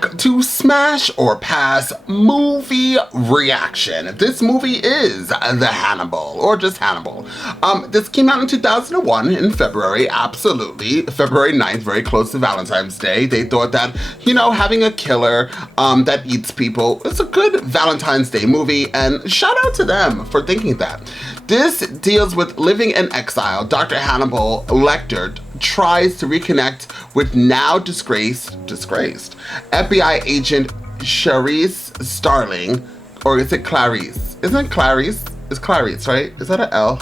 back to Smash or Pass movie reaction. This movie is The Hannibal, or just Hannibal. This came out in 2001 in February, absolutely. February 9th, very close to Valentine's Day. They thought that, you know, having a killer that eats people is a good Valentine's Day movie, and shout out to them for thinking that. This deals with living in exile. Dr. Hannibal Lecter tries to reconnect with now disgraced F.B.I. agent Clarice Starling, or is it Clarice? Isn't it Clarice? It's Clarice, right? Is that an L?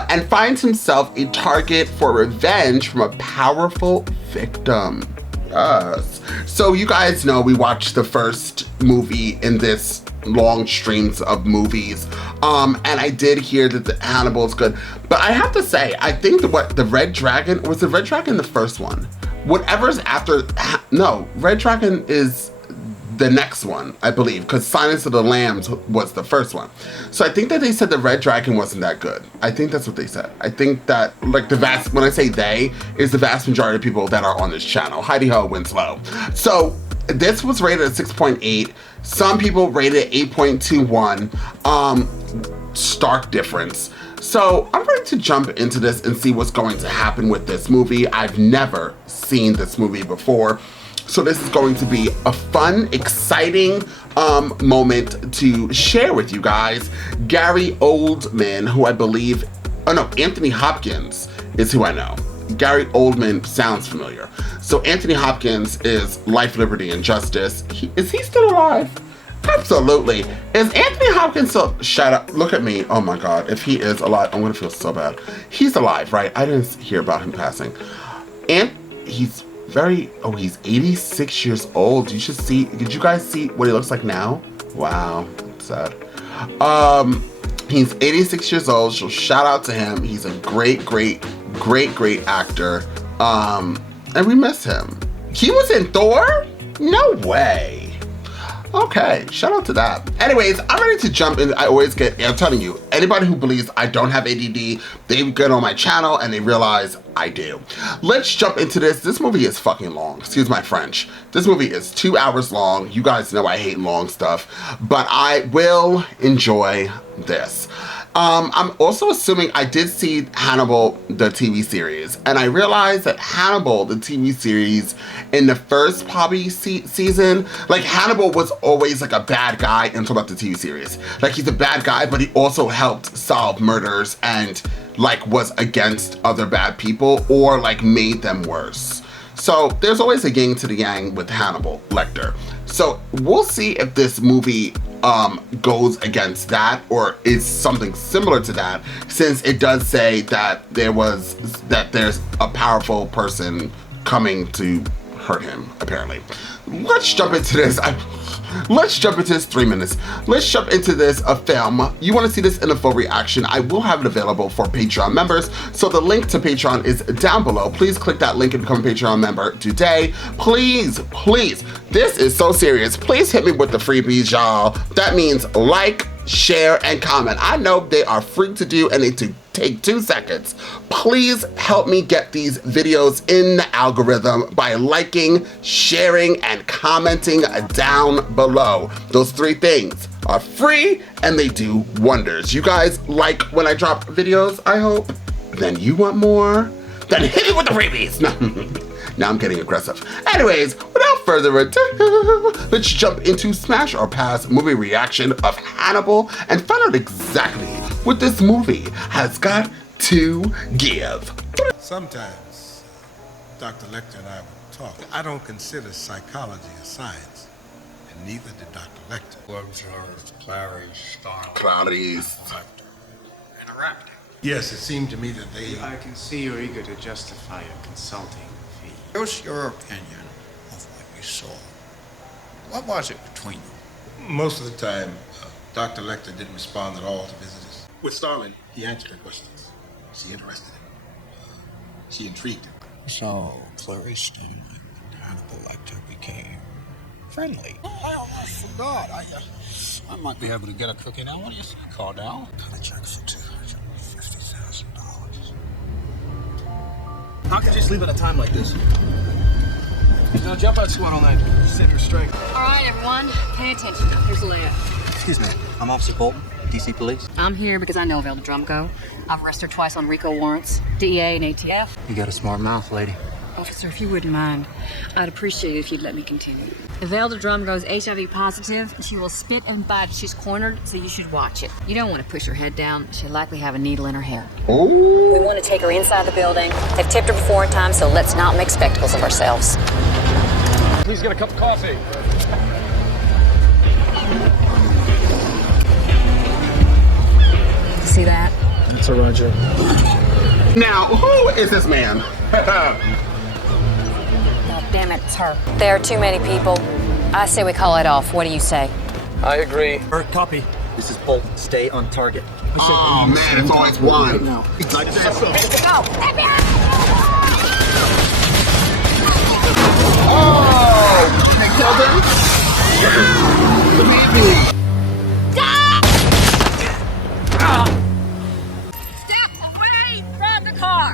And finds himself a target for revenge from a powerful victim. Yes. So you guys know we watched the first movie in this long streams of movies, and I did hear that the Hannibal's good, but I have to say, I think the Red Dragon, was the Red Dragon the first one? Whatever's after, no, Red Dragon is the next one, I believe, because Silence of the Lambs was the first one. So I think that they said the Red Dragon wasn't that good. I think that's what they said. I think that, like, when I say they, is the vast majority of people that are on this channel. Heidi Ho, Winslow. So this was rated at 6.8. Some people rated it 8.21. Stark difference. So I'm ready to jump into this and see what's going to happen with this movie. I've never seen this movie before. So this is going to be a fun, exciting moment to share with you guys. Gary Oldman, who I believe, oh no, Anthony Hopkins is who I know. Gary Oldman sounds familiar. So Anthony Hopkins is Life, Liberty, and Justice. Is he still alive? Absolutely. Is Anthony Hopkins still, shut up, look at me. Oh my God, if he is alive, I'm gonna feel so bad. He's alive, right? I didn't hear about him passing. And he's he's 86 years old. You should see, did you guys see what he looks like now? Wow, that's sad. He's 86 years old, so shout out to him. He's a great actor. And we miss him. He was in Thor? No way. Okay, shout out to that. Anyways, I'm ready to jump in. I'm telling you, anybody who believes I don't have ADD, they get on my channel and they realize I do. Let's jump into this. This movie is fucking long, excuse my French. This movie is 2 hours long. You guys know I hate long stuff, but I will enjoy this. I'm also assuming I did see Hannibal, the TV series, and I realized that Hannibal, the TV series, in the first probably season, like Hannibal was always like a bad guy until about the TV series. Like he's a bad guy, but he also helped solve murders and like was against other bad people or like made them worse. So there's always a yin to the yang with Hannibal Lecter. So we'll see if this movie goes against that or is something similar to that, since it does say that there's a powerful person coming to hurt him, apparently. Let's jump into this. Let's jump into this 3 minutes. Let's jump into this film. You want to see this in a full reaction, I will have it available for Patreon members. So the link to Patreon is down below. Please click that link and become a Patreon member today. Please, please. This is so serious. Please hit me with the freebies, y'all. That means like, share, and comment. I know they are free to do and they take 2 seconds. Please help me get these videos in the algorithm by liking, sharing, and commenting down below. Those 3 things are free and they do wonders. You guys like when I drop videos, I hope? Then you want more? Then hit me with the freebies. Now I'm getting aggressive. Anyways, without further ado, let's jump into Smash or Pass movie reaction of Hannibal and find out exactly what this movie has got to give. Sometimes Dr. Lecter and I would talk. I don't consider psychology a science, and neither did Dr. Lecter. Was her Clarice Starling? Clarice. Interacting. Yes, it seemed to me that they... I can see you're eager to justify your consulting fee. What's your opinion of what you saw? What was it between you? Most of the time, Dr. Lecter didn't respond at all to visitors. With Starling, he answered her questions. She interested him. She intrigued him. So, Clarice Starling and Hannibal Lecter became friendly. Oh, I forgot. I might be able to get a cookie now. What do you say, Cardell? Got a check for $250,000. How could you sleep at a time like this? Now jump out squad on that center strike. All right, everyone, pay attention. Here's the layout. Excuse me, I'm Officer Bolton, DC Police. I'm here because I know Velda Drumgo. I've arrested her twice on RICO warrants, DEA and ATF. You got a smart mouth, lady. Officer, if you wouldn't mind, I'd appreciate it if you'd let me continue. Velda Drumgo's HIV positive, and she will spit and bite if she's cornered, so you should watch it. You don't want to push her head down. She'll likely have a needle in her hair. Ooh. We want to take her inside the building. They've tipped her before in time, so let's not make spectacles of ourselves. Please get a cup of coffee. See that? That's a Roger. Now, who is this man? Oh, damn it, it's her. There are too many people. I say we call it off. What do you say? I agree. Copy. This is Bolton. Stay on target. Oh man, it's always one. Go! Oh! They killed him? The baby. Step away from the car!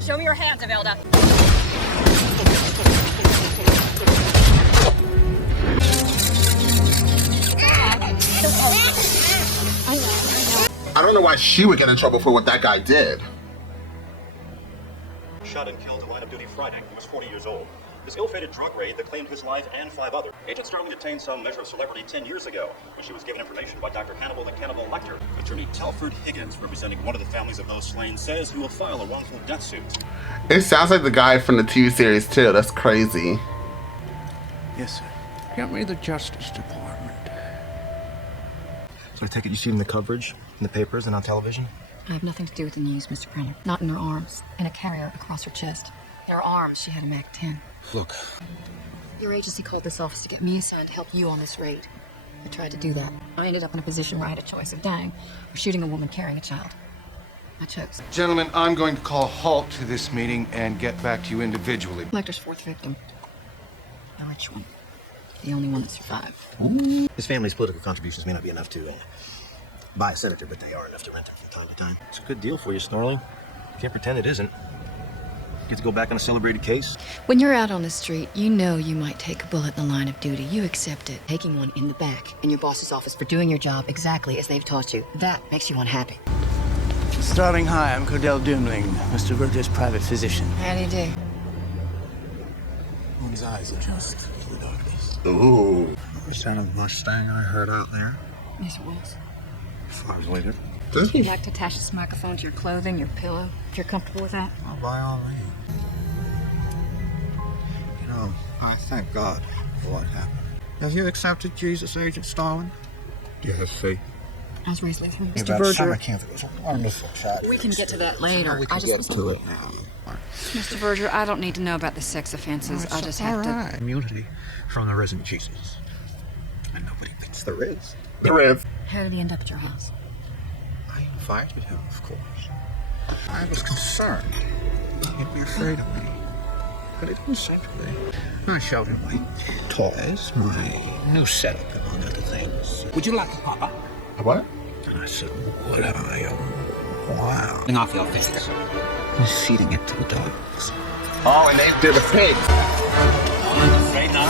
Show me your hands, Velda. I don't know why she would get in trouble for what that guy did. Shot and killed a line of duty Friday. He was 40 years old. This ill-fated drug raid that claimed his life and 5 others. Agent Starling detained some measure of celebrity 10 years ago when she was given information by Dr. Hannibal Lecter. Attorney Telford Higgins, representing one of the families of those slain, says he will file a wrongful death suit. It sounds like the guy from the TV series too. That's crazy. Yes, sir. Get me the Justice Department. So I take it you seen the coverage in the papers and on television? I have nothing to do with the news, Mr. Printer. Not in her arms, and a carrier across her chest. In her arms, she had a MAC-10. Look, Your agency called this office to get me assigned to help you on this raid. I tried to do that. I ended up in a position where I had a choice of dying or shooting a woman carrying a child. I chose. gentlemen, I'm going to call a halt to this meeting and get back to you individually. Lecter's fourth victim. A rich one. The only one that survived. His family's political contributions may not be enough to buy a senator, but they are enough to rent him from time to time. It's a good deal for you, Starling. Can't pretend it isn't. Get to go back on a celebrated case. When you're out on the street, you know you might take a bullet in the line of duty. You accept it. Taking one in the back in your boss's office for doing your job exactly as they've taught you. That makes you unhappy. Starling, hi, I'm Cordell Doomling, Mr. Verger's private physician. How do you do? One's eyes adjust to the darkness. Ooh. Was that a Mustang I heard out there? Yes, it was. 5 hours later. You'd like to attach this microphone to your clothing, your pillow, if you're comfortable with that? Oh, by all means. You know, I thank God for what happened. Have you accepted Jesus, Agent Starling? Do you have faith? I was raised Lutheran. Yeah, Mr. that Verger, summer camp, it was a wonderful child. we can get to that later. We I can just get to it now. Mr. Verger, I don't need to know about the sex offenses. I just have to... Immunity from the risen Jesus. And nobody thinks there is. There is. How did he end up at your house? I invited him, of course. I was concerned he'd be afraid of me. But he didn't seem to be. I showed him my toys, my new setup, among other things. Would you like it, Papa? What? And I said, would I? Wow. Bring off your fists. He's feeding it to the dogs. Oh, and they did a pig. I'm afraid not.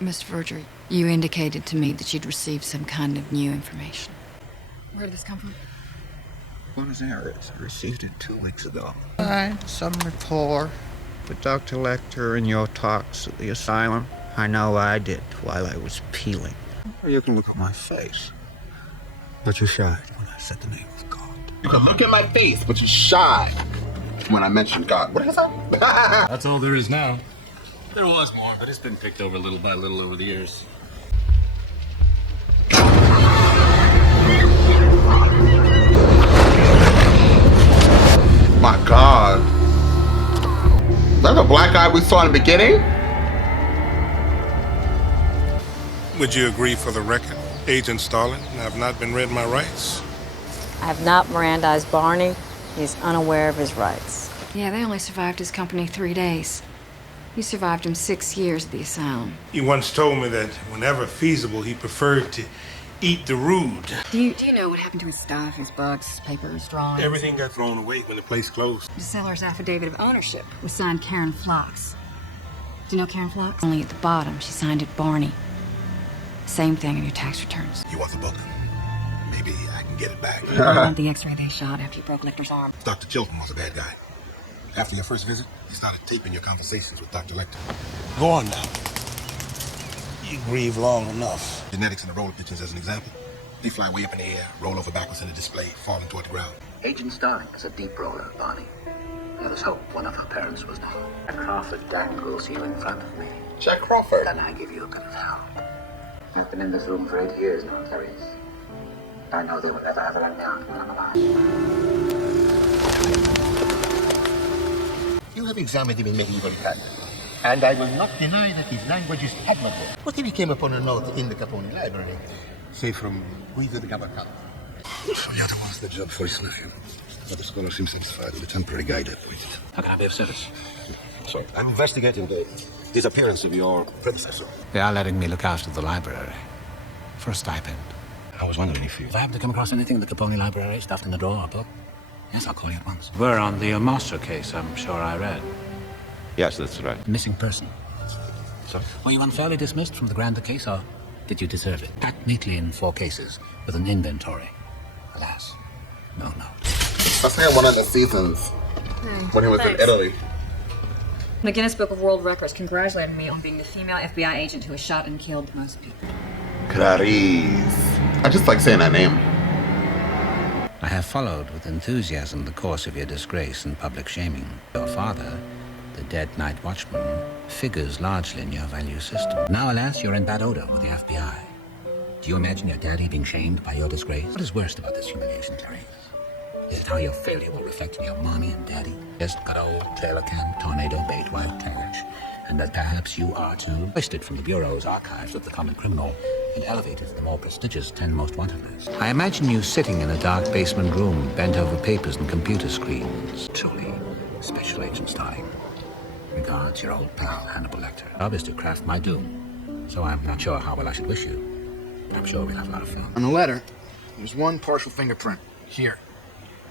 Mr. Verger, you indicated to me that you'd received some kind of new information. Where did this come from? Buenos Aires. I received it 2 weeks ago. Some rapport with Dr. Lecter and your talks at the asylum. I know I did while I was peeling. Or you can look at my face. But you shied when I said the name of God. You can look at my face, but you shy when I mentioned God. What did I say? That's all there is now. There was more, but it's been picked over little by little over the years. My God. Is that the black guy we saw in the beginning? Would you agree for the record, Agent Starling, I have not been read my rights? I have not Mirandized Barney. He's unaware of his rights. Yeah, they only survived his company 3 days. You survived him 6 years at the asylum. He once told me that whenever feasible, he preferred to eat the rude. Do you know what happened to his stuff, his books, papers, drawings? Everything got thrown away when the place closed. The seller's affidavit of ownership was signed Karen Phlox. Do you know Karen Phlox? Only at the bottom, she signed it Barney. Same thing in your tax returns. You want the book? Maybe I can get it back. I want the x-ray they shot after you broke Lecter's arm. Dr. Chilton was a bad guy. After your first visit, he started taping your conversations with Dr. Lecter. Go on now. You grieve long enough. Genetics in the roller pictures as an example. They fly way up in the air, roll over backwards in the display, falling toward the ground. Agent Starling is a deep roller, Barney. Let us hope one of her parents was not. Jack Crawford dangles you in front of me. Jack Crawford. Then I give you a bit of help. I've been in this room for 8 years now, Clarice. I know they will never have let me out when I'm alive. You have examined him in medieval Latin, and I will not deny that his language is admirable. What if he came upon a note in the Capone library, say from Guido de Gabacano? The other was the job for his nephew, but the scholar seems satisfied with the temporary guide I appointed. How can I be of service? So, I'm investigating the disappearance of your predecessor. They are letting me look after the library for a stipend. I was wondering if you... If I happen to come across anything in the Capone library stuffed in the drawer or book, yes, I'll call you at once. We're on the Master case, I'm sure I read. Yes, that's right. Missing person. Sorry? Were you unfairly dismissed from the grander case, or did you deserve it? Packed neatly in 4 cases with an inventory. Alas, no. I sang one of the seasons when he was in Italy. The Guinness Book of World Records congratulated me on being the female FBI agent who has shot and killed the most people. Clarice. I just like saying that name. I have followed with enthusiasm the course of your disgrace and public shaming. Your father, the dead night watchman, figures largely in your value system. Now, alas, you're in bad odor with the FBI. Do you imagine your daddy being shamed by your disgrace? What is worst about this humiliation, Clarice? Is it how your failure will reflect in your mommy and daddy? Just good old trailer camp, tornado bait, wild carriage. And that perhaps you are too hoisted from the Bureau's archives of the common criminal and elevated to the more prestigious 10 Most Wanted list. I imagine you sitting in a dark basement room, bent over papers and computer screens. Truly, Special Agent Starling. Regards, your old pal, Hannibal Lecter. Obviously craft my doom, so I'm not sure how well I should wish you. But I'm sure we'll have a lot of fun. On the letter, there's one partial fingerprint. Here.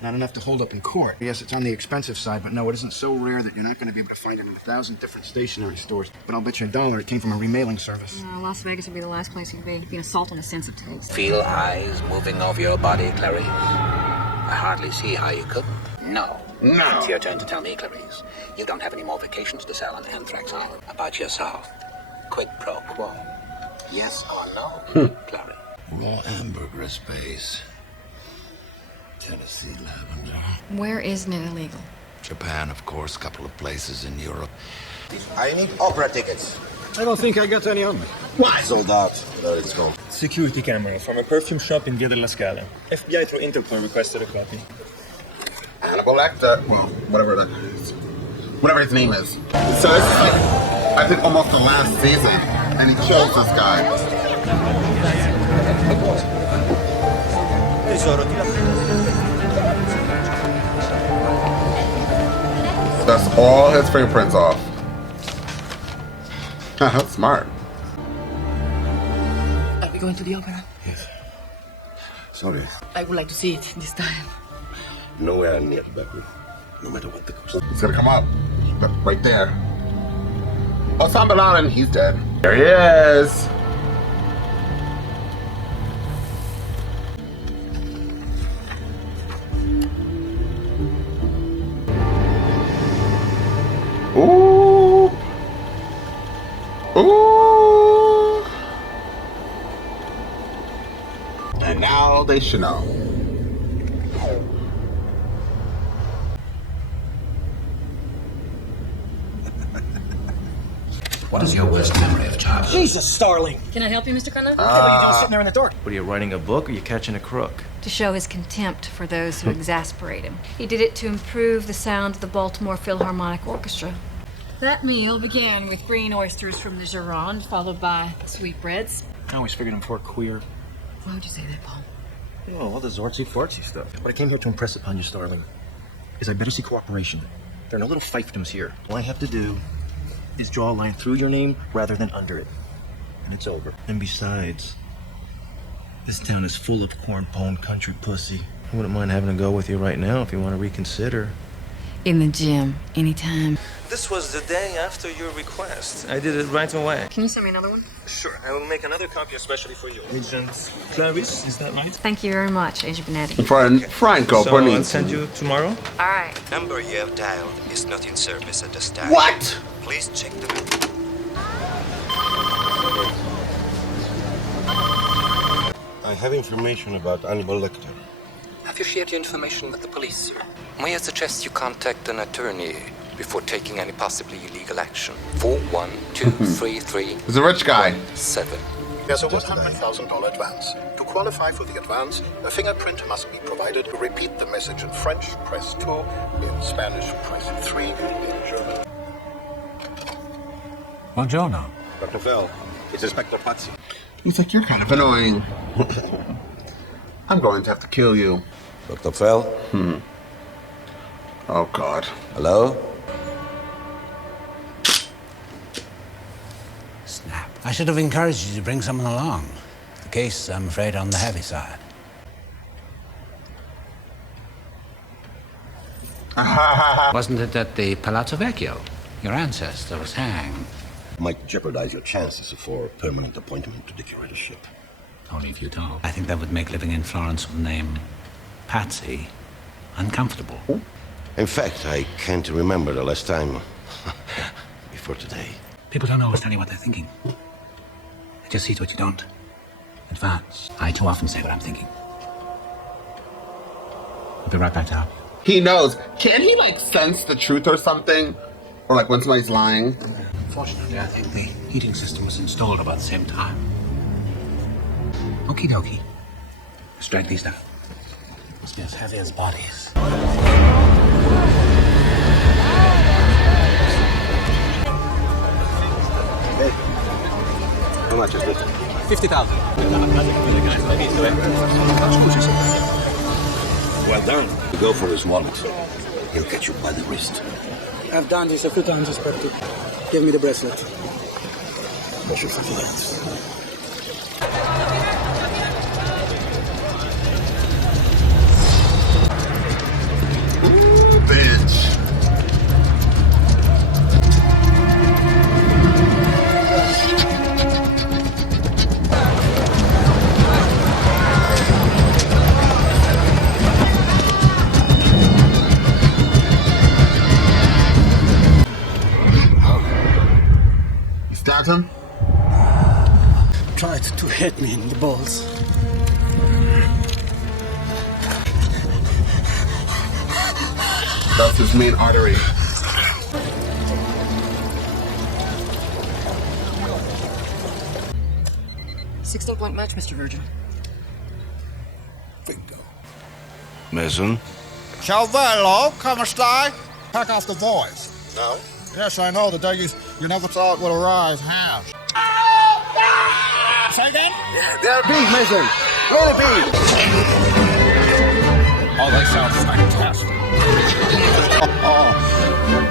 Not enough to hold up in court. Yes, it's on the expensive side, but no, it isn't so rare that you're not going to be able to find it in 1,000 different stationery stores. But I'll bet you $1 it came from a remailing service. Las Vegas would be the last place you'd be. It'd be an assault on the sense of taste. Feel eyes moving over your body, Clarice. I hardly see how you couldn't. No. It's your turn to tell me, Clarice. You don't have any more vacations to sell on Anthrax Island. About yourself. Quid pro quo. Yes or no, Clarice? Raw ambergris base. Tennessee lavender. Where isn't it illegal? Japan, of course, a couple of places in Europe. I need opera tickets. I don't think I got any on me. Why? Sold out. Where it's gone. Security camera from a perfume shop in Via della Scala. FBI through Interpol requested a copy. Hannibal Lecter. Well, whatever his name is. So this is like, I think almost the last season, and he kills this guy. That's all his fingerprints off. That's smart. Are we going to the opera? Yes. Sorry. I would like to see it this time. Nowhere near the bedroom. No matter what the cost. It's gonna come up. Right there. Osama bin Laden, he's dead. There he is. Ooh. Ooh. And now they should know. What is your worst memory of childhood? Jesus, Starling! Can I help you, Mr. Cunliffe? What are you doing sitting there in the dark? What are you writing a book or are you catching a crook? To show his contempt for those who exasperate him. He did it to improve the sound of the Baltimore Philharmonic Orchestra. That meal began with green oysters from the Gironde, followed by sweetbreads. I always figured him for queer. Why would you say that, Paul? Oh, all the zortsy-fortsy stuff. What I came here to impress upon you, Starling, is I better see cooperation. There are no little fiefdoms here. All I have to do is draw a line through your name rather than under it. And it's over. And besides, This town is full of corn-pwned country pussy. I wouldn't mind having a go with you right now if you want to reconsider. In the gym, anytime. This was the day after your request. I did it right away. Can you send me another one? Sure, I will make another copy especially for you. Agent Clarice, is that right? Thank you very much, Agent Benetti. Franco So I'll Bernini. send you tomorrow? All right. Number you have dialed is not in service at this time. What? Please check the... I have information about Hannibal Lecter. Have you shared your information with the police, sir? May I suggest you contact an attorney before taking any possibly illegal action? 41233. He's a rich guy. 7. There's a $100,000 advance. To qualify for the advance, a fingerprint must be provided. Repeat the message in French, press 2. In Spanish, press 3. In German. Buongiorno. Dr. Fell, it's Inspector Pazzi. He's like, you're kind of annoying. I'm going to have to kill you. Dr. Fell? Oh, God. Hello? Snap. I should have encouraged you to bring someone along. The case, I'm afraid, on the heavy side. Wasn't it at the Palazzo Vecchio? Your ancestor was hanged. Might jeopardize your chances for a permanent appointment to the curatorship. Only if you don't. I think that would make living in Florence with the name Patsy uncomfortable. In fact, I can't remember the last time before today. People don't always tell you what they're thinking. They just see to what you don't. Advance. I too often say what I'm thinking. I'll be right back to help. He knows. Can't he, like, sense the truth or something? Or, like, when somebody's lying? Fortunately, I think the heating system was installed about the same time. Okie dokie. Let's drag these down. Must be as heavy as bodies. Hey, how much is this? 50,000. Well done. Go for his wallet. He'll catch you by the wrist. I've done this a few times, Inspector. Give me the bracelet. Special surveillance. Bitch. You stabbed him? Tried to hit me in the balls. That's his main artery. $16-point match, Mr. Virgin. Bingo. Mason? Ciao bello, come stai? Pack off the voice. No? Yes, I know, the day you never thought would arrive has. Say again? There be, Mason. There be. Oh, they sound fantastic.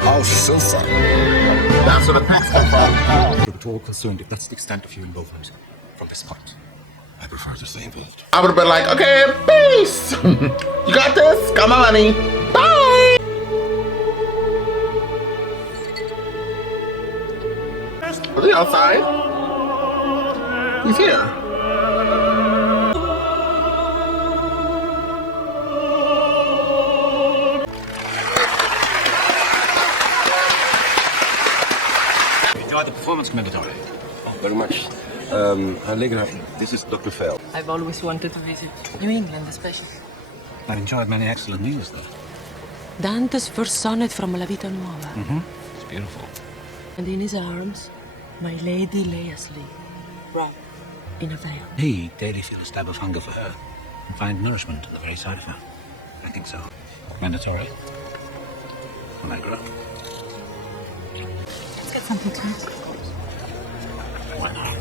Oh, super. That's where the pics come from. We're at all concerned if that's the extent of your involvement from this point. I prefer to stay involved. I would have been like, okay, peace. You got this? Got my money. Bye. Are they outside? He's here. Enjoy the performance, Commendatore. Very much. Allegra, this is Dr. Fell. I've always wanted to visit New England, especially. I've enjoyed many excellent meals, though. Dante's first sonnet from La Vita Nuova. It's beautiful. And in his arms, my lady lay asleep, wrapped in a veil. He daily feel a stab of hunger for her and find nourishment in the very sight of her. I think so. Mandatory. Allegra. Let's get something to eat. Why not?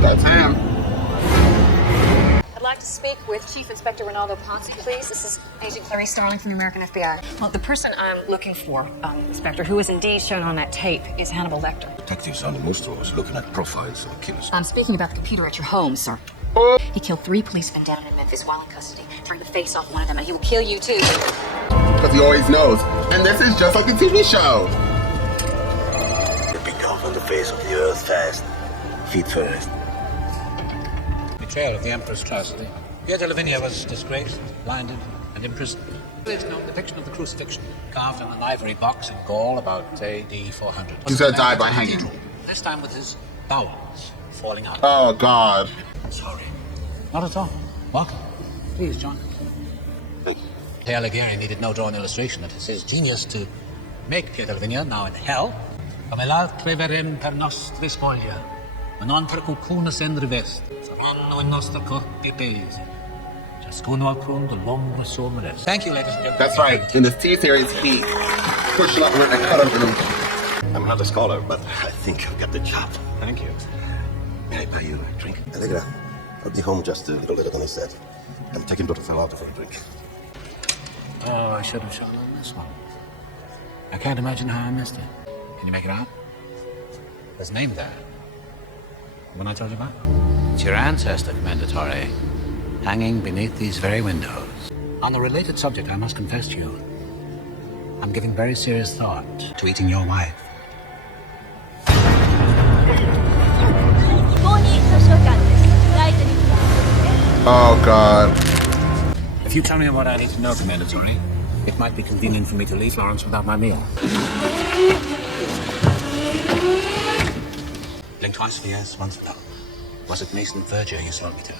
That's him. I'd like to speak with Chief Inspector Ronaldo Ponce, please? This is Agent Clarice Starling from the American FBI. Well, the person I'm looking for, Inspector, who is indeed shown on that tape, is Hannibal Lecter. Detectives on the Nostro was looking at profiles of killers. I'm speaking about the computer at your home, sir. He killed 3 policemen down in Memphis while in custody. Turned the face off one of them, and he will kill you, too. Because he always knows. And this is just like a TV show. Ripping off on the face of the earth fast. Feet first. Betrayal of the Emperor's tragedy. Pietro Lavinia was disgraced, blinded, and imprisoned. There's no depiction of the crucifixion, carved in an ivory box in Gaul about AD 400. He's gonna die by hanging. This time with his bowels falling out. Oh, God. Sorry. Not at all. Welcome. Please, John. Thank you. De Alighieri needed no drawing illustration. It is his genius to make Pietro Lavinia, now in hell, come l'altre verem per nostre spoglia, ma non per qualcuno sen rivest, saranno in nostra corpi pesi. Ciascuno alcuno l'ombra sua modesta. Thank you, ladies and gentlemen. That's right. In this T-series, he pushed up and cut open him. I'm not a scholar, but I think I've got the job. Thank you. May I buy you a drink? Allegra, I'll be home just a little later than I said. I'm taking Dr. Fellauto for a drink. Oh, I should have shown on this one. I can't imagine how I missed it. Can you make it out? His name there. The one I told you about? It's your ancestor, Commendatore, hanging beneath these very windows. On the related subject, I must confess to you, I'm giving very serious thought to eating your wife. Oh, God. If you tell me what I need to know, Commendatore, it might be convenient for me to leave Florence without my meal. Blink twice for yes, once for no. Was it Mason Verger you saw me to?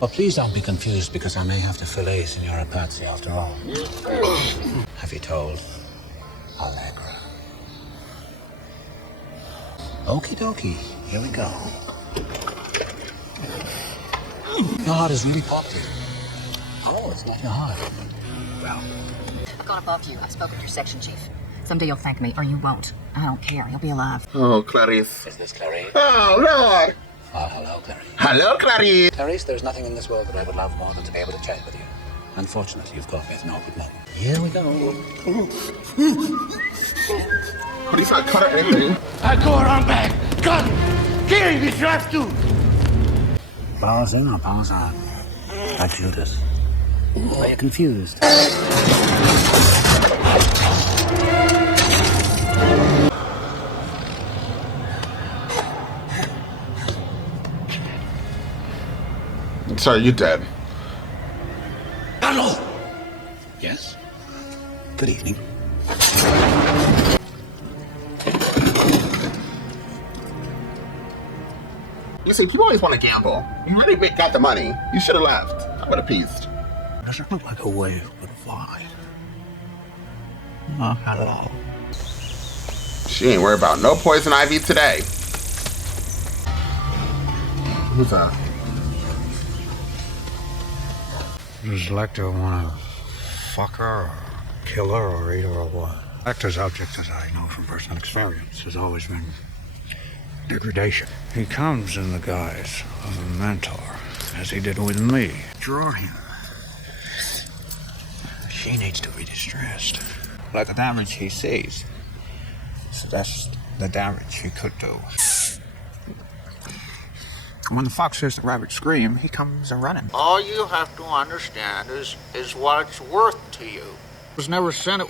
Well, please don't be confused, because I may have to fillet Signora Pazzi after all. Have you told Allegra? Okie dokie, here we go. Your heart is really popped here. Oh, it's not your heart. Well, I've gone above you. I've spoken to your section chief. Someday you'll thank me, or you won't. I don't care. You'll be alive. Oh, Clarice. Is this Clarice? Oh, Lord. Oh, hello, Clarice. Hello, Clarice. Clarice, there's nothing in this world that I would love more than to be able to chat with you. Unfortunately, you've caught me at an awkward moment. Here we go. What is that cutter ending? I go around back. Gun! Kill him if you have to! Powers in, powers out. Like Judas. Are you confused? Sorry, you're dead. Hello! Yes? Good evening. You see, people always want to gamble. You really got the money. You should have left. I would have peaced. Does it look like a whale would fly? Not at all. She ain't worried about no poison ivy today. Who's that? Does Lecter want to fuck her, or kill her, or eat her, or what? Lecter's object, as I know from personal experience, has always been degradation. He comes in the guise of a mentor, as he did with me. Draw him. She needs to be distressed. Like the damage he sees. So that's the damage he could do. When the fox hears the rabbit scream, he comes a running. All you have to understand is what it's worth to you. It was never sent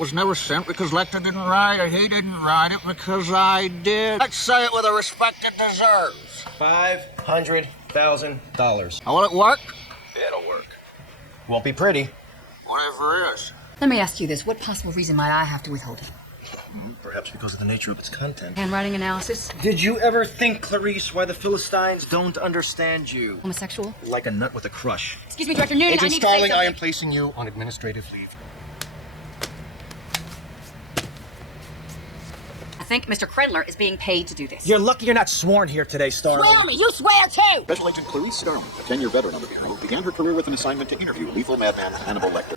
because Lecter didn't write it. He didn't write it because I did. Let's say it with the respect it deserves. $500,000. Now, will it work? It'll work. Won't be pretty. Whatever it is. Let me ask you this. What possible reason might I have to withhold it? Perhaps because of the nature of its content. Handwriting analysis? Did you ever think, Clarice, why the Philistines don't understand you? Homosexual? Like a nut with a crush. Excuse me, Director Noonan, Agent I need to say Starling, I am something. placing you on administrative leave. I think Mr. Krendler is being paid to do this. You're lucky you're not sworn here today, Starling. Swear me! You swear too! Special Agent Clarice Starling, a 10-year veteran of the Bureau, began her career with an assignment to interview lethal madman Hannibal Lecter.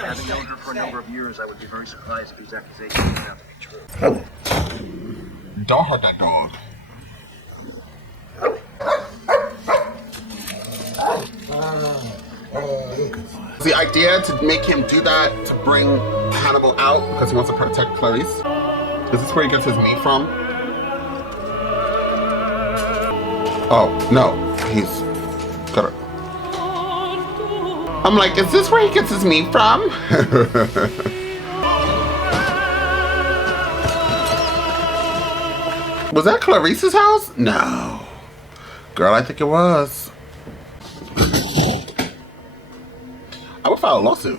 Having known her for a number of years, I would be very surprised if these accusations turned out to be true. Don't hurt that dog. the idea to make him do that to bring Hannibal out because he wants to protect Clarice? Is this where he gets his meat from? Oh, no. He's got a... I'm like, is this where he gets his meat from? Was that Clarice's house? No. Girl, I think it was. I would file a lawsuit.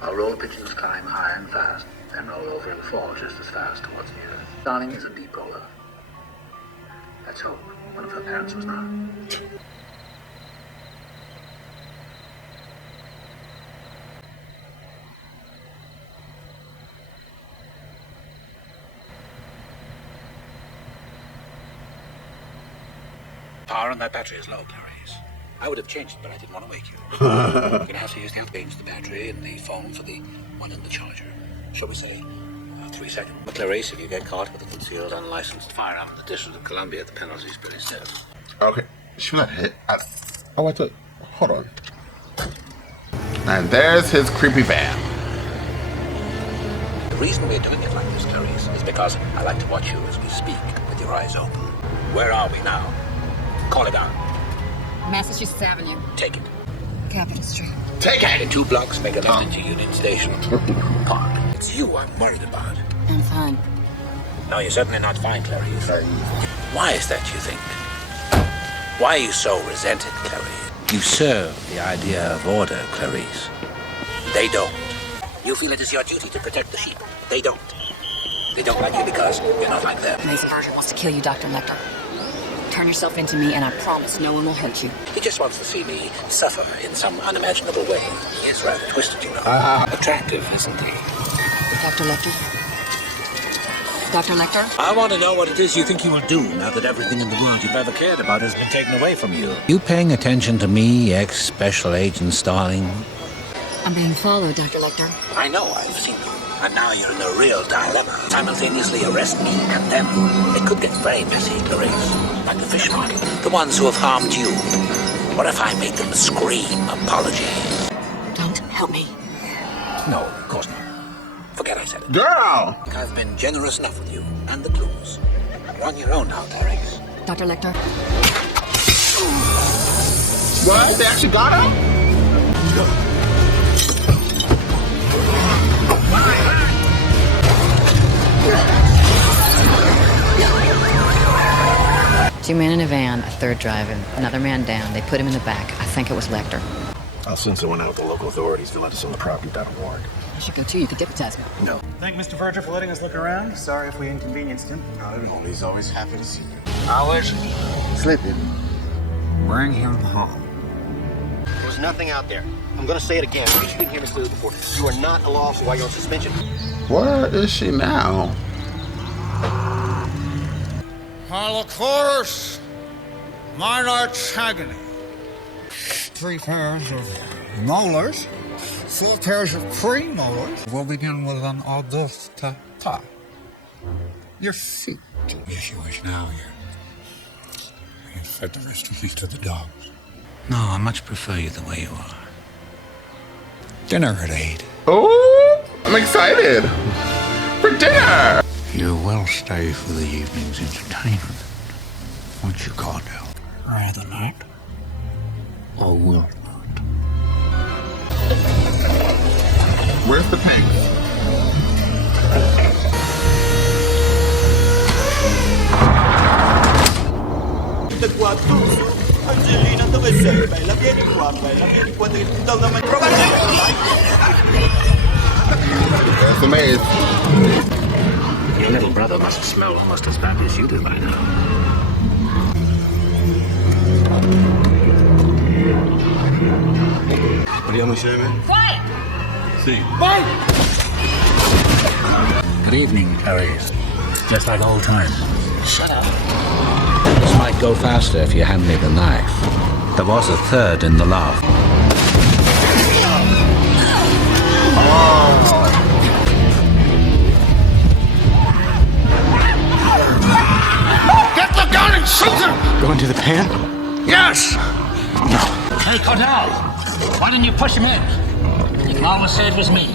I'll roll pigeons climb high and fast, then roll over and fall just as fast towards the earth. Starling is a deep roller. Let's hope one of her parents was not. Power on that battery is low, Clarice. I would have changed it, but I didn't want to wake you. You're going to have to use the change the battery and the phone for the one in the charger. Shall we say 3 seconds? But Clarice, if you get caught with a concealed, unlicensed firearm in the District of Columbia, the penalty is pretty stiff. Okay. She got hit. Oh, I thought... Hold on. And there's his creepy van. The reason we're doing it like this, Clarice, is because I like to watch you as we speak with your eyes open. Where are we now? Call it out. Massachusetts Avenue. Take it. Capitol Street. Take it! In 2 blocks, make a left into Union Station. Park. It's you I'm worried about. I'm fine. No, you're certainly not fine, Clarice. Why is that, you think? Why are you so resented, Clarice? You serve the idea of order, Clarice. They don't. You feel it is your duty to protect the sheep. They don't. They don't like you because you're not like them. Mason Verger wants to kill you, Dr. Lecter. Turn yourself into me, and I promise no one will hurt you. He just wants to see me suffer in some unimaginable way. He is rather twisted, you know. Attractive, isn't he? Dr. Lecter? Dr. Lecter? I want to know what it is you think you will do now that everything in the world you've ever cared about has been taken away from you. You paying attention to me, ex-Special Agent Starling? I'm being followed, Dr. Lecter. I know, I've seen you. And now you're in a real dilemma. Simultaneously arrest me and them. It could get very messy, Clarice. Like the fish model. The ones who have harmed you. What if I made them scream apologies? Don't help me. No, of course not. Forget I said it. Girl! I've been generous enough with you and the clues. You're on your own now, Clarice. Dr. Lecter? What? They actually got him? 2 men in a van, a 3rd driving, another man down. They put him in the back. I think it was Lecter. I'll send someone out with the local authorities to let us on the property without a warrant. I should go too. You could deputize me. No. Thank Mr. Verger for letting us look around. Sorry if we inconvenienced him. Not at all. He's always happy to see you. Hours? Sleeping. Bring him home. There was nothing out there. I'm going to say it again, in case you didn't hear me say it before. You are not a law officer while you're on suspension. Where is she now? Holocaust, minor agony. 3 pairs of molars, 4 pairs of premolars. We'll begin with an Auguste ta. Your feet. Yes, you wish now you've fed the rest of me to the dogs. No, I much prefer you the way you are. Dinner at 8. Oh, I'm excited for dinner. You will stay for the evening's entertainment, won't you, Cardell? Rather not. Or will not. Where's the pigs? There's the maze. Your little brother must smell almost as bad as you do by now. What do you want me to say, man? Quiet! See. Good evening, Clarice. Just like old times. Shut up. This might go faster if you hand me the knife. There was a 3rd in the loft. Get the gun and shoot him! Go into the pan? Yes! Hey, Cardell! Why didn't you push him in? You can always say it was me.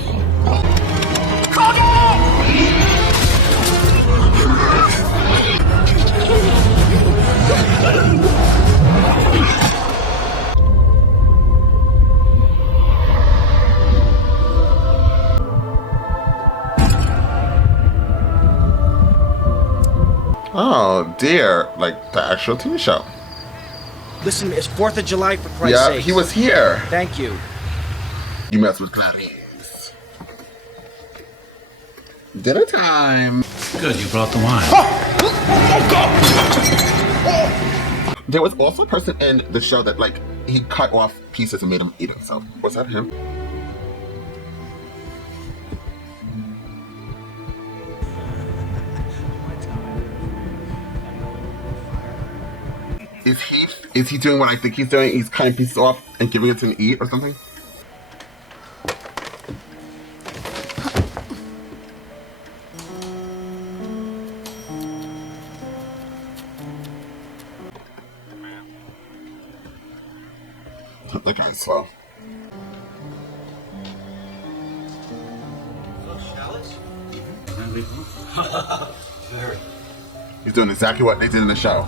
Oh dear, like the actual TV show. Listen, it's 4th of July for Christ's sake. Yeah, he was here. Thank you. You messed with Clarice. Dinner time. Good, you brought the wine. There was also a person in the show that, like, he cut off pieces and made him eat himself. Was that him? Is he doing what I think he's doing? He's cutting pieces off and giving it to him to eat or something? That guy's slow. He's doing exactly what they did in the show.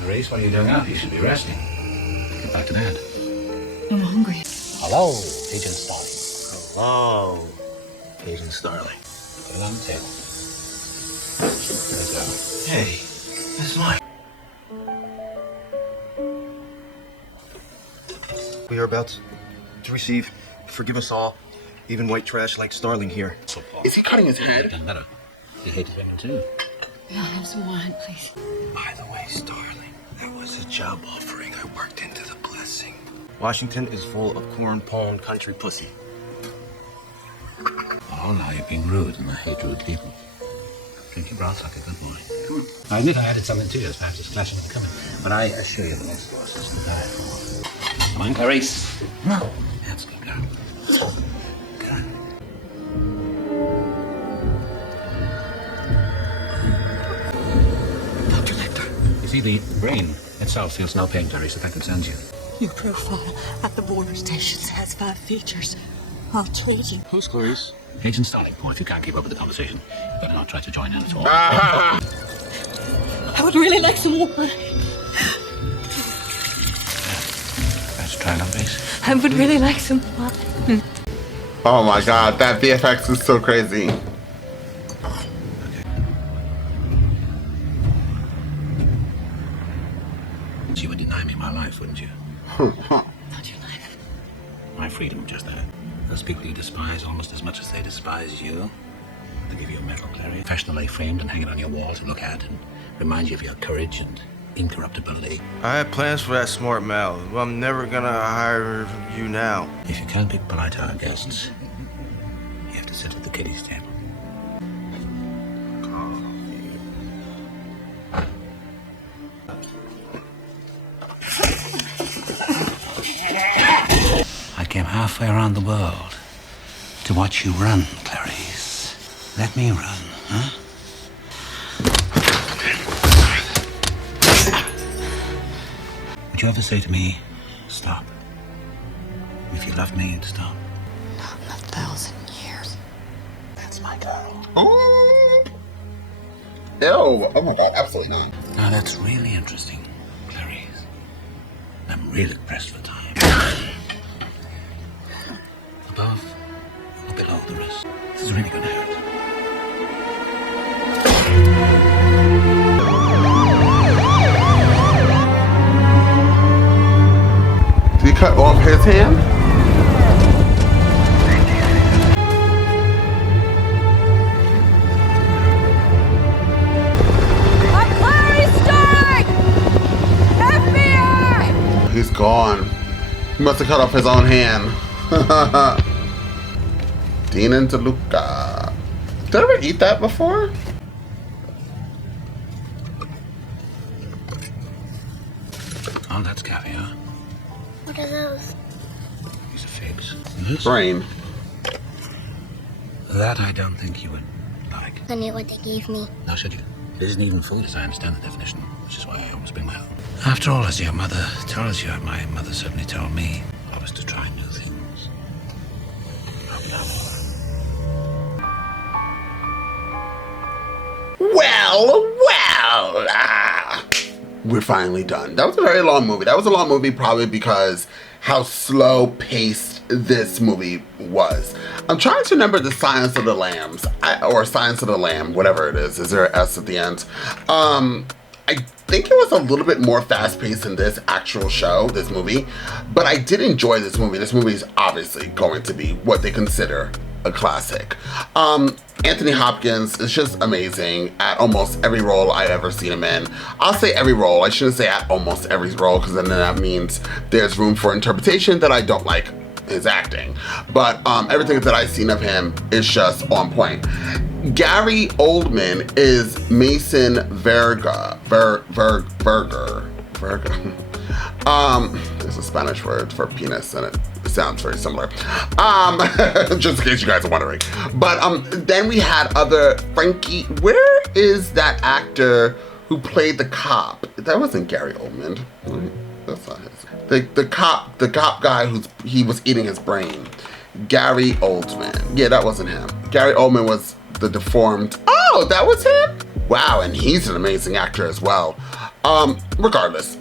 Clarice, what are you doing out? You should be resting. Get back to bed. I'm hungry. Hello, Agent Starling. Hello, Agent Starling. Put it on the table. There you go. Hey, that's mine. We are about to receive, forgive us all, even white trash like Starling here. Is he cutting his head? Doesn't matter. You hate his finger too. Yeah, have some wine, please. By the way, Starling, that was a job offering I worked into the blessing. Washington is full of corn-pone country pussy. Oh, now you're being rude, and I hate rude people. Drink your broth like a good boy. I admit I added something to yours, perhaps it's clashing with the coming, but I assure you the next course is the better. Come on, Clarice. No. That's good, girl. Good. Dr. Lecter. You see, the brain itself feels no pain, Clarice. The fact concerns you. Your profile at the border stations has 5 features. I'll trade you. Who's Clarice? Agent Starling. Oh, if you can't keep up with the conversation, you better not try to join in at all. I would really like some wine. Let's try it on base. I would really like some wine. Oh my god, that VFX is so crazy. You would deny me my life, wouldn't you? Not your life. My freedom, just that. Those people you despise almost as much as they despise you. They give you a medal, Clary, professionally framed and hang it on your wall to look at and remind you of your courage and incorruptibility. I had plans for that smart Mal. Well, I'm never gonna hire you now. If you can't be polite to our guests, you have to sit at the kiddies' table. I came halfway around the world to watch you run, Clarice. Let me run, huh? Would you ever say to me, stop? If you loved me, you'd stop. Not in 1,000 years. That's my girl. Oh. Ew. Oh my god, absolutely not. Now that's really interesting, Clarice. I'm really pressed for time. Above or below the wrist. This is really gonna hurt. Did he cut off his hand? I'm Clarice Starling! F.B.I! He's gone. He must have cut off his own hand. Dean and DeLuca. Did I ever eat that before? Oh, that's caviar. What are those? These are figs. This? Brain. That I don't think you would like. I knew what they gave me. Now, should you? It isn't even food as I understand the definition, which is why I always bring my own. After all, as your mother tells you, my mother certainly told me, was to try new things. We're finally done. That was a very long movie. That was a long movie probably because how slow paced this movie was. I'm trying to remember the Silence of the Lambs, or Silence of the Lamb, whatever it is. Is there an S at the end? I think it was a little bit more fast paced than this actual show, this movie, but I did enjoy this movie. This movie is obviously going to be what they consider a classic. Anthony Hopkins is just amazing at almost every role I've ever seen him in. I'll say every role. I shouldn't say at almost every role, because then that means there's room for interpretation that I don't like his acting. But everything that I've seen of him is just on point. Gary Oldman is Mason Verga. There's a Spanish word for penis, and it sounds very similar. Just in case you guys are wondering. But then we had other Frankie. Where is that actor who played the cop? That wasn't Gary Oldman. That's not his. The cop guy he was eating his brain. Gary Oldman. Yeah, that wasn't him. Gary Oldman was the deformed. Oh, that was him? Wow, and he's an amazing actor as well. Regardless,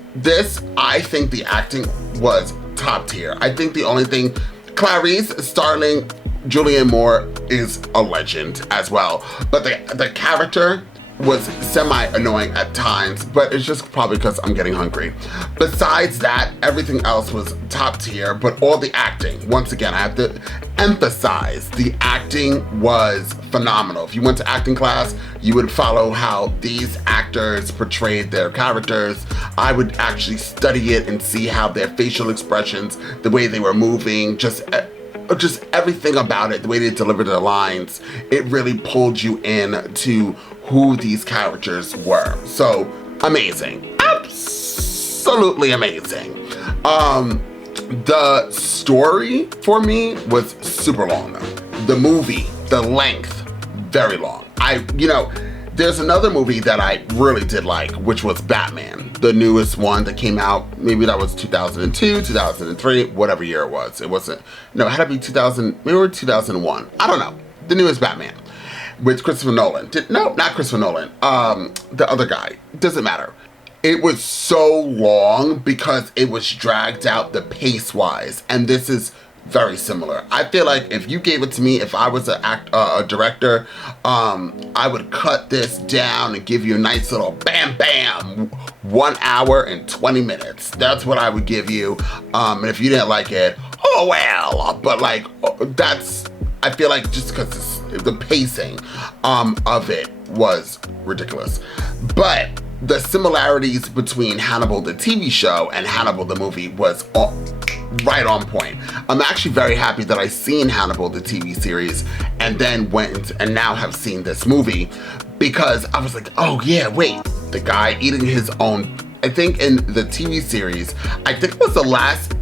I think the acting was top tier. I think the only thing, Clarice Starling, Julianne Moore is a legend as well. But the character was semi-annoying at times, but it's just probably because I'm getting hungry. Besides that, everything else was top tier, but all the acting, once again, I have to emphasize, the acting was phenomenal. If you went to acting class, you would follow how these actors portrayed their characters. I would actually study it and see how their facial expressions, the way they were moving, just everything about it, the way they delivered their lines, it really pulled you in to who these characters were. So amazing, absolutely amazing. The story for me was super long though. The movie, the length, very long. There's another movie that I really did like, which was Batman, the newest one that came out. Maybe that was 2002, 2003, whatever year it was. It wasn't, no, it had to be 2000, maybe 2001. I don't know. The newest Batman with Christopher Nolan. No, not Christopher Nolan. The other guy. Doesn't matter. It was so long because it was dragged out the pace-wise, and this is very similar. I feel like if you gave it to me, if I was a director, I would cut this down and give you a nice little bam bam, 1 hour and 20 minutes. That's what I would give you. And if you didn't like it, oh well. But like, I feel like just because the pacing of it was ridiculous. But the similarities between Hannibal the TV show and Hannibal the movie was right on point. I'm actually very happy that I seen Hannibal the TV series and then went and now have seen this movie, because I was like, oh yeah, wait, the guy eating his own, I think in the TV series, I think it was the last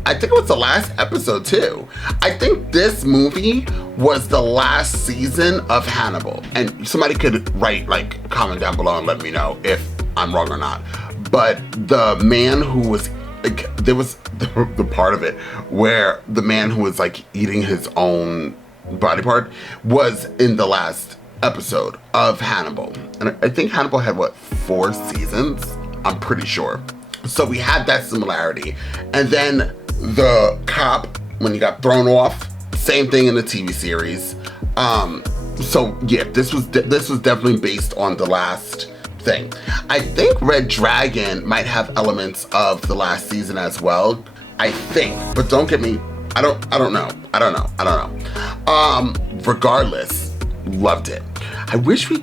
episode too. I think this movie was the last season of Hannibal. And somebody could write, like, comment down below and let me know if I'm wrong or not. But the man who was, like, there was the part of it where the man who was like eating his own body part was in the last episode of Hannibal. And I think Hannibal had, what, 4 seasons? I'm pretty sure. So we had that similarity. And then the cop, when he got thrown off, same thing in the TV series. So yeah, this was definitely based on the last thing. I think Red Dragon might have elements of the last season as well. I think, but don't get me, I don't know. Regardless, loved it. I wish we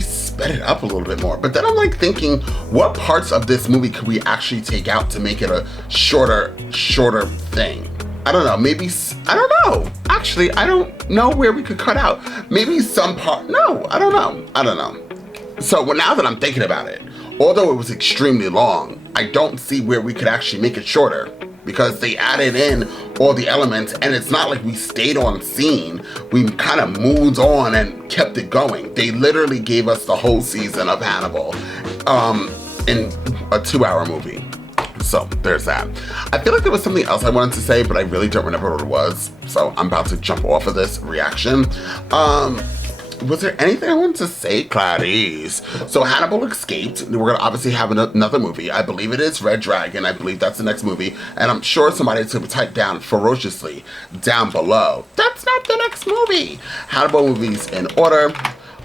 sped it up a little bit more. But then I'm like thinking, what parts of this movie could we actually take out to make it a shorter thing? I don't know, maybe, I don't know. Actually, I don't know where we could cut out. Maybe some part, no, I don't know. So now that I'm thinking about it, although it was extremely long, I don't see where we could actually make it shorter, because they added in all the elements, and it's not like we stayed on scene. We kind of moved on and kept it going. They literally gave us the whole season of Hannibal in a 2-hour movie. So there's that. I feel like there was something else I wanted to say, but I really don't remember what it was. So I'm about to jump off of this reaction. Was there anything I wanted to say, Clarice? So Hannibal escaped. We're gonna obviously have another movie. I believe it is Red Dragon. I believe that's the next movie. And I'm sure somebody's gonna type down ferociously down below. That's not the next movie. Hannibal movies in order.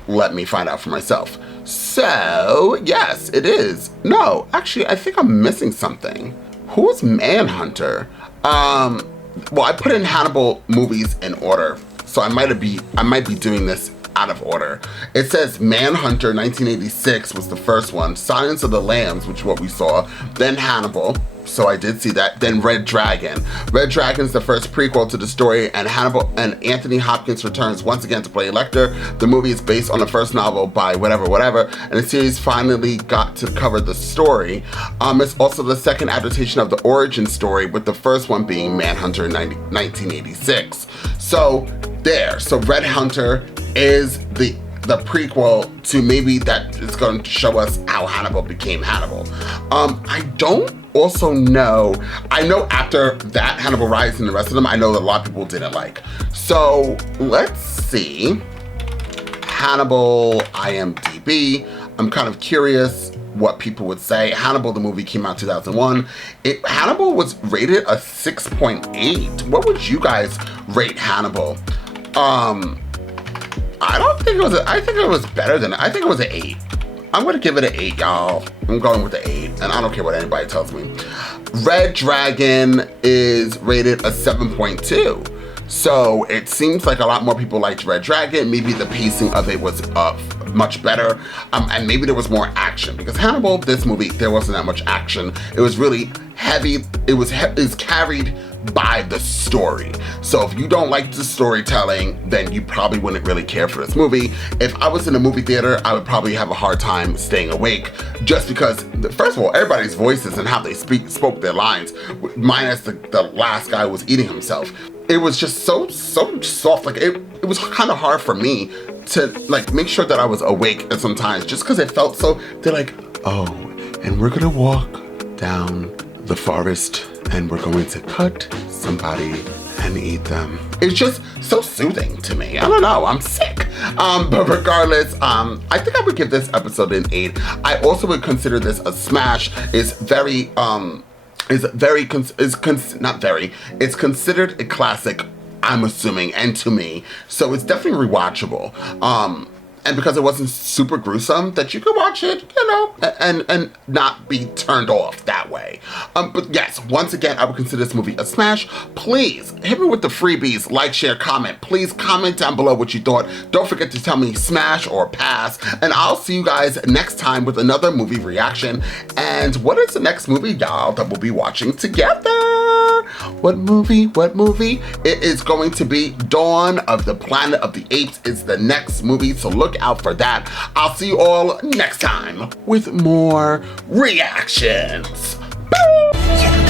Let me find out for myself. So, yes, it is. No, actually, I think I'm missing something. Who's Manhunter? Well, I put in Hannibal movies in order, so I might be doing this out of order. It says Manhunter 1986 was the first one, Silence of the Lambs, which is what we saw, then Hannibal, so I did see that, then Red Dragon. Red Dragon is the first prequel to the story, and Hannibal and Anthony Hopkins returns once again to play Lecter. The movie is based on the first novel by whatever, and the series finally got to cover the story. It's also the second adaptation of the origin story, with the first one being Manhunter in 1986. So there, so Red Hunter is the prequel to maybe that is going to show us how Hannibal became Hannibal. I don't also know, I know after that, Hannibal Rise and the rest of them, I know that a lot of people didn't like. So let's see. Hannibal IMDb. I'm kind of curious what people would say. Hannibal, the movie, came out 2001. Hannibal was rated a 6.8. What would you guys rate Hannibal? I don't think it was, I think it was better than, I think it was an 8. I'm gonna give it an 8, y'all. I'm going with the 8, and I don't care what anybody tells me. Red Dragon is rated a 7.2. So it seems like a lot more people liked Red Dragon. Maybe the pacing of it was much better, and maybe there was more action, because Hannibal, this movie, there wasn't that much action. It was really heavy. It was carried by the story. So if you don't like the storytelling, then you probably wouldn't really care for this movie. If I was in a movie theater, I would probably have a hard time staying awake, just because, first of all, everybody's voices and how they spoke their lines, minus the last guy who was eating himself. It was just so soft. Like it was kind of hard for me to like make sure that I was awake at sometimes, just because it felt so, they're like, oh, and we're gonna walk down the forest and we're going to cut somebody and eat them. It's just so soothing to me. I don't know, I'm sick. But regardless, I think I would give this episode an 8. I also would consider this a smash. It's considered a classic, I'm assuming, and to me. So it's definitely rewatchable. And because it wasn't super gruesome, that you could watch it, you know, and not be turned off that way. But yes, once again, I would consider this movie a smash. Please hit me with the freebies, like, share, comment. Please comment down below what you thought. Don't forget to tell me smash or pass. And I'll see you guys next time with another movie reaction. And what is the next movie, y'all, that we'll be watching together? What movie? It is going to be Dawn of the Planet of the Apes is the next movie, so look out for that. I'll see you all next time with more reactions. Boom!